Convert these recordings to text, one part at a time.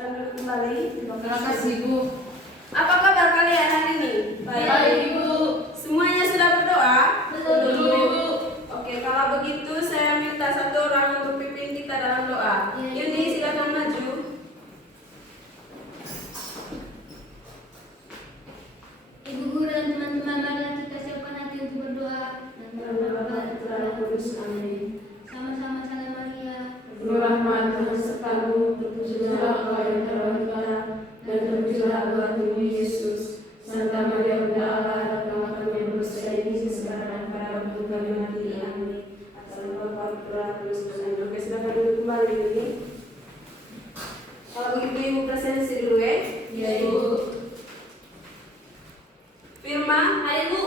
Silakan duduk kembali. Terima kasih, Bu. Apa kabar kalian hari ini? Baik, Ibu. Semuanya sudah berdoa? Betul, Ibu. Oke, kalau begitu saya minta satu orang untuk pimpin kita dalam doa. Iya, Yuni, silakan maju. Ibu guru dan teman-teman, marilah kita siapkan hati untuk berdoa dan berdoa kepada Kudus. Amin. Sama-sama salam Maria. Penuh rahmat Tuhan sertamu, terpujilah Engkau yang terbaik dan terpujilah Tuhan Yesus. Santa Maria Bunda Allah, doakan kami yang berdosa ini sekarang pada waktu kami mati. Amin. Asal Bapa Putra Kudus dan Oke, silakan duduk kembali ini. Kalau begitu Ibu presentasi dulu ya. Iya, Ibu. Firma, Hai, Bu.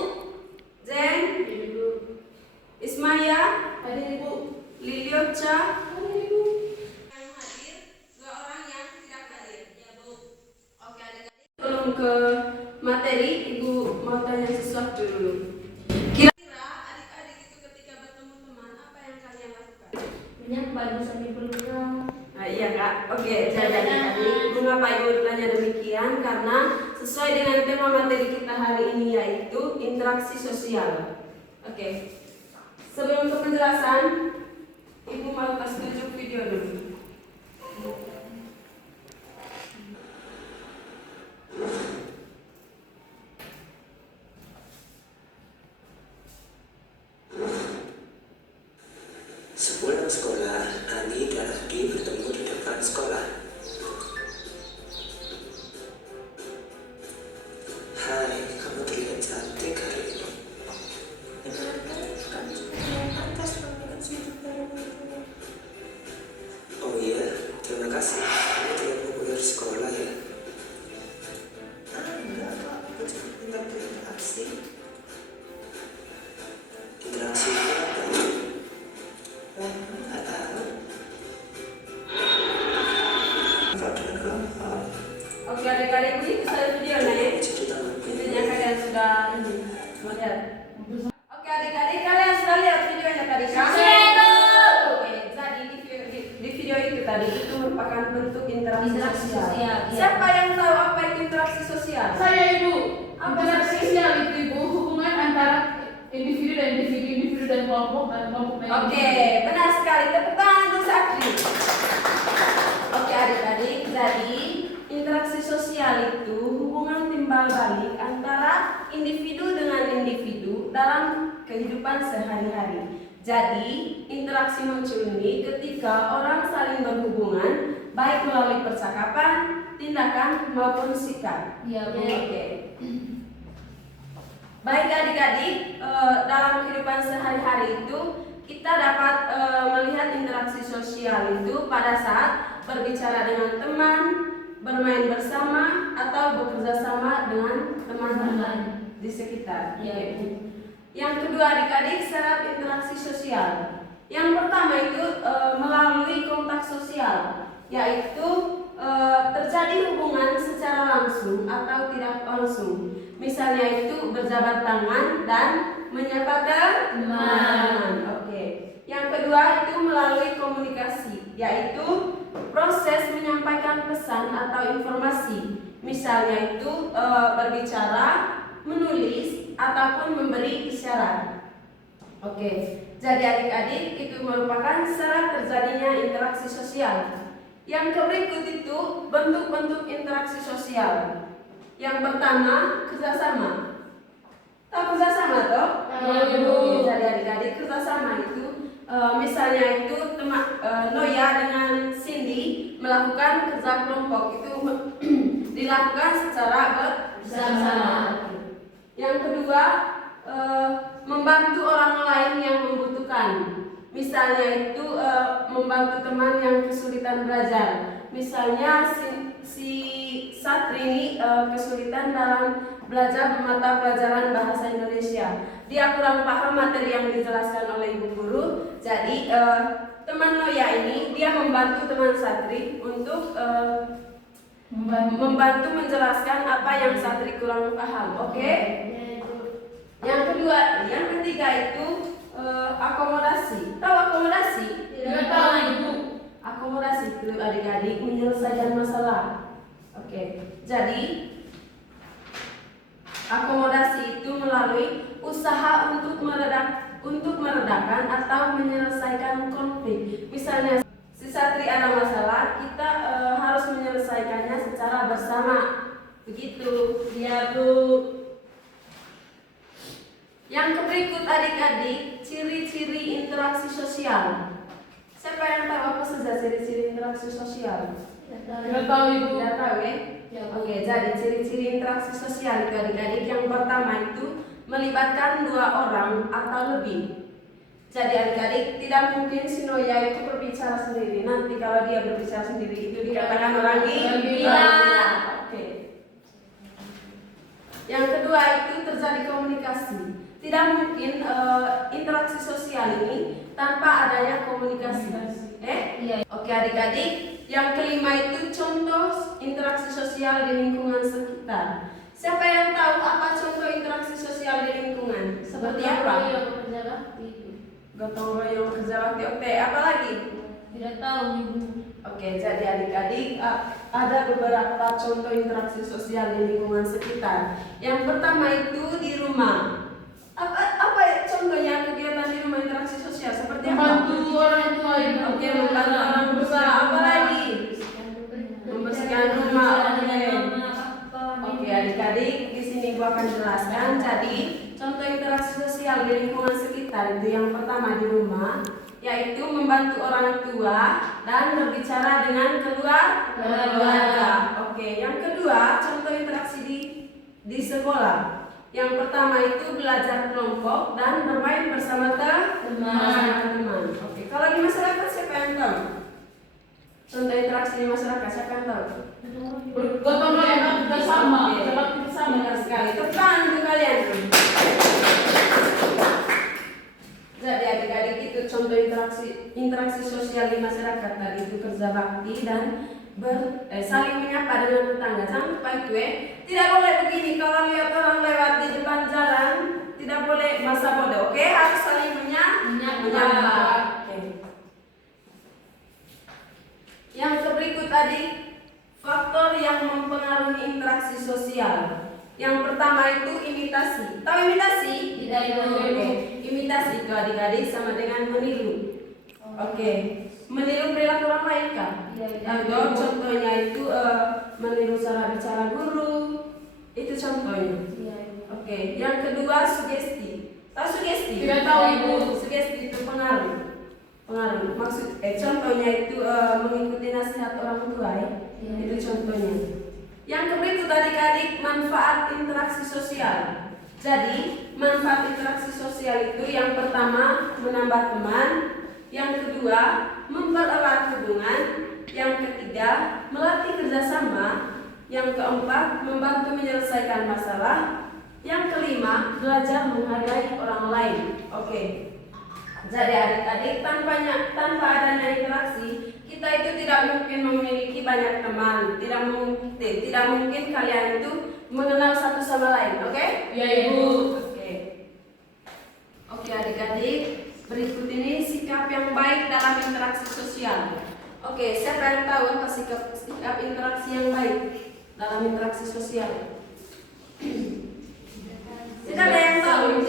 Zen, Ibu. Ismaya, Hadir, Ibu. Liliocha. Hadir, Ibu. Yang hadir, 2 orang yang tidak hadir. Ya, Bu. Oke, adik-adik. Sebelum ke materi, Ibu mau tanya sesuatu dulu. Kira-kira adik-adik itu ketika bertemu teman, apa yang kalian lakukan? Banyak baju sambil berdoa. Nah, iya Kak. Oke, jadi adik-adik, mengapa Ibu bertanya demikian? Karena sesuai dengan tema materi kita hari ini yaitu interaksi sosial. Oke. Sebelum ke penjelasan, Ibu mau kasih tunjuk video dulu. Sepulang sekolah, Ani dan Adi bertemu di depan sekolah. Hai, kamu terlihat cantik hari ini. Dengarkan, kamu juga pantas menggunakan sudut baru itu. Oh iya, terima kasih. Kamu tidak mau dari sekolah ya? Enggak kok, aku cuma pintar berinteraksi. Interaksi itu apa? Nggak tahu. Kalau dengan kelompok, Oke, adik-adik, itu saya videonya ya. jadi tangan Intinya kalian sudah ini melihat. Oke, adik-adik, kalian sudah lihat videonya tadi kan? Oke, jadi di video itu tadi itu merupakan bentuk interaksi Interaksi sosial. sosial, iya. Siapa yang tahu apa itu interaksi sosial? Saya, Ibu. Apa Interaksi sih? sosial itu, Ibu, hubungan antara individu dan individu dan kelompok lainnya. Oke, benar sekali. Tepuk tangan untuk Sakri. Oke, adik-adik, jadi interaksi sosial itu hubungan timbal balik antara individu dengan individu dalam kehidupan sehari-hari. Jadi, interaksi muncul ini ketika orang saling berhubungan baik melalui percakapan, tindakan maupun sikap. Iya, Bu. Oke. Baik adik-adik, dalam kehidupan sehari-hari itu kita dapat melihat interaksi sosial itu pada saat berbicara dengan teman, bermain bersama, atau bekerja sama dengan teman-teman di sekitar. Iya, Bu. Yang kedua adik-adik, syarat interaksi sosial. Yang pertama itu melalui kontak sosial, yaitu terjadi hubungan secara langsung atau tidak langsung. Misalnya itu berjabat tangan dan menyapa teman. Oke. Yang kedua itu melalui komunikasi, yaitu proses menyampaikan pesan atau informasi. Misalnya itu berbicara, menulis, ataupun memberi isyarat. Oke. Jadi adik-adik itu merupakan syarat terjadinya interaksi sosial. Yang berikut itu bentuk-bentuk interaksi sosial. Yang pertama, kerjasama. Tahu kerjasama toh? Tahu, Ibu. Jadi adik-adik kerjasama itu misalnya itu Noya dengan Cindy melakukan kerja kelompok itu dilakukan secara bersama. Yang kedua, membantu orang lain yang membutuhkan. Misalnya itu membantu teman yang kesulitan belajar. Misalnya si Satri ini kesulitan dalam belajar mata pelajaran bahasa Indonesia. Dia kurang paham materi yang dijelaskan oleh ibu guru. Jadi teman Noya ini dia membantu teman Satri untuk membantu menjelaskan apa yang Satri kurang paham. Oke? Yang kedua, yang ketiga itu akomodasi. Tahu akomodasi? Tidak tahu, Ibu. Akomodasi. itu adik-adik menyelesaikan masalah. Oke, jadi akomodasi itu melalui usaha untuk meredakan atau menyelesaikan konflik. Misalnya, si Satri ada masalah, kita harus menyelesaikannya secara bersama. Begitu, ya Bu. Yang berikut adik-adik, ciri-ciri interaksi sosial. Siapa yang tahu apa saja ciri-ciri interaksi sosial? Tidak tahu Ibu. Tidak tahu ya? Oke, jadi ciri-ciri interaksi sosial itu adik-adik yang pertama itu melibatkan 2 orang atau lebih. Jadi adik-adik tidak mungkin si Noya itu berbicara sendiri. Nanti kalau dia berbicara sendiri itu dikatakan orang gila. Oke. Yang kedua itu terjadi komunikasi. Tidak mungkin interaksi sosial ini tanpa adanya komunikasi. Iya. Oke adik-adik. Yang kelima itu contoh interaksi sosial di lingkungan sekitar. Siapa yang tahu apa contoh interaksi sosial di lingkungan? Seperti apa? Gotong royong, kerja bakti. Oke, apa lagi? Tidak tahu Ibu. Oke, jadi adik-adik ada beberapa contoh interaksi sosial di lingkungan sekitar. Yang pertama itu di rumah. Apa contohnya kegiatan di rumah interaksi sosial? Seperti apa? Membantu orang tua Ibu. Oke, membantu orang tua. Apa lagi? Membersihkan rumah. Oke, adik-adik, di sini gua akan jelaskan. Jadi, contoh interaksi sosial di lingkungan sekitar itu yang pertama di rumah, yaitu membantu orang tua dan berbicara dengan keluarga. Oke, yang kedua, contoh interaksi di sekolah. Yang pertama itu belajar kelompok dan bermain bersama teman. Oke, kalau di masyarakat siapa yang tahu? Contoh interaksi di masyarakat siapa yang tahu? Gotong royong bersama. Benar sekali. Tepan untuk kalian. Jadi adik-adik itu contoh interaksi sosial di masyarakat tadi itu kerja bakti dan saling menyapa dengan tetangga. Jangan lupa itu tidak boleh begini kalau lihat orang lewat di depan jalan, tidak boleh masa bodoh. Oke, harus saling menyapa. Oke. Yang berikut tadi faktor yang mempengaruhi interaksi sosial. Yang pertama itu imitasi. Tahu imitasi? Tidak Ibu. Oke. Imitasi itu adik-adik sama dengan meniru. Oke. Meniru perilaku orang lain kah? Atau contohnya itu meniru cara bicara guru. Itu contohnya. Oke. Yang kedua sugesti. Tahu sugesti? Tidak tahu Ibu. Sugesti itu pengaruh. Maksud contohnya itu mengikuti nasihat orang tua ya. Itu contohnya. Yang berikut adik-adik manfaat interaksi sosial. Jadi manfaat interaksi sosial itu yang pertama menambah teman, yang kedua mempererat hubungan, yang ketiga melatih kerjasama, yang keempat membantu menyelesaikan masalah, yang kelima belajar menghargai orang lain. Oke. Jadi adik-adik tanpa adanya interaksi kita itu tidak mungkin memiliki banyak teman, tidak mungkin kalian itu mengenal satu sama lain, oke? Ya Ibu. Oke adik-adik, berikut ini sikap yang baik dalam interaksi sosial. Oke, siapa yang tahu apa sikap interaksi yang baik dalam interaksi sosial? Tidak ada yang tahu.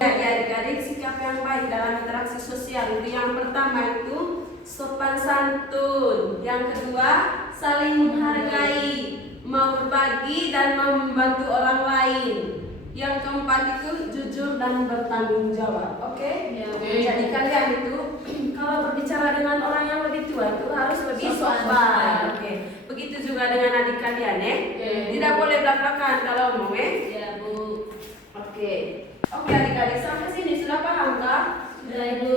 Jadi adik-adik sikap yang baik dalam interaksi sosial itu yang pertama itu sopan santun, yang kedua saling menghargai, mau berbagi dan mau membantu orang lain, yang keempat itu jujur dan bertanggung jawab. Oke? Jadi kalian itu kalau berbicara dengan orang yang lebih tua itu harus lebih sopan. Oke. Begitu juga dengan adik kalian ya. Tidak boleh belak-belakan kalau ngomong ya. Ya Bu. Oke. Oke adik-adik sampai sini sudah paham kah? Sudah Ibu.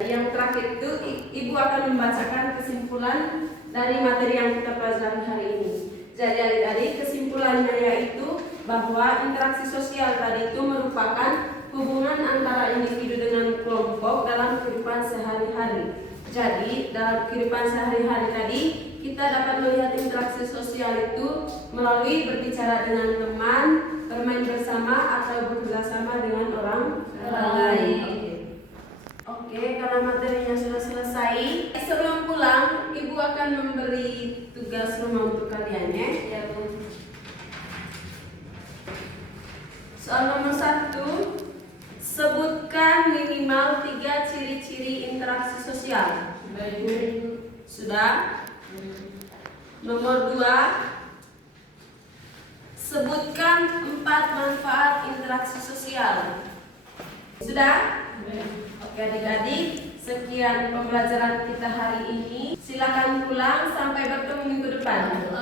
Yang terakhir itu Ibu akan membacakan kesimpulan dari materi yang kita pelajari hari ini. Jadi adik-adik kesimpulannya yaitu bahwa interaksi sosial tadi itu merupakan hubungan antara individu dengan kelompok dalam kehidupan sehari-hari. Jadi dalam kehidupan sehari-hari tadi kita dapat melihat interaksi sosial itu melalui berbicara dengan teman, bermain bersama atau bekerjasama dengan orang lain. Oke. Oke, karena materinya sudah selesai. Sebelum pulang, Ibu akan memberi tugas rumah untuk kalian ya. Ya, Bu. Soal nomor 1, sebutkan minimal 3 ciri-ciri interaksi sosial. Sudah? Nomor 2, sebutkan 4 manfaat interaksi sosial. Sudah? Oke adik-adik, sekian pembelajaran kita hari ini. Silakan pulang, sampai bertemu minggu depan.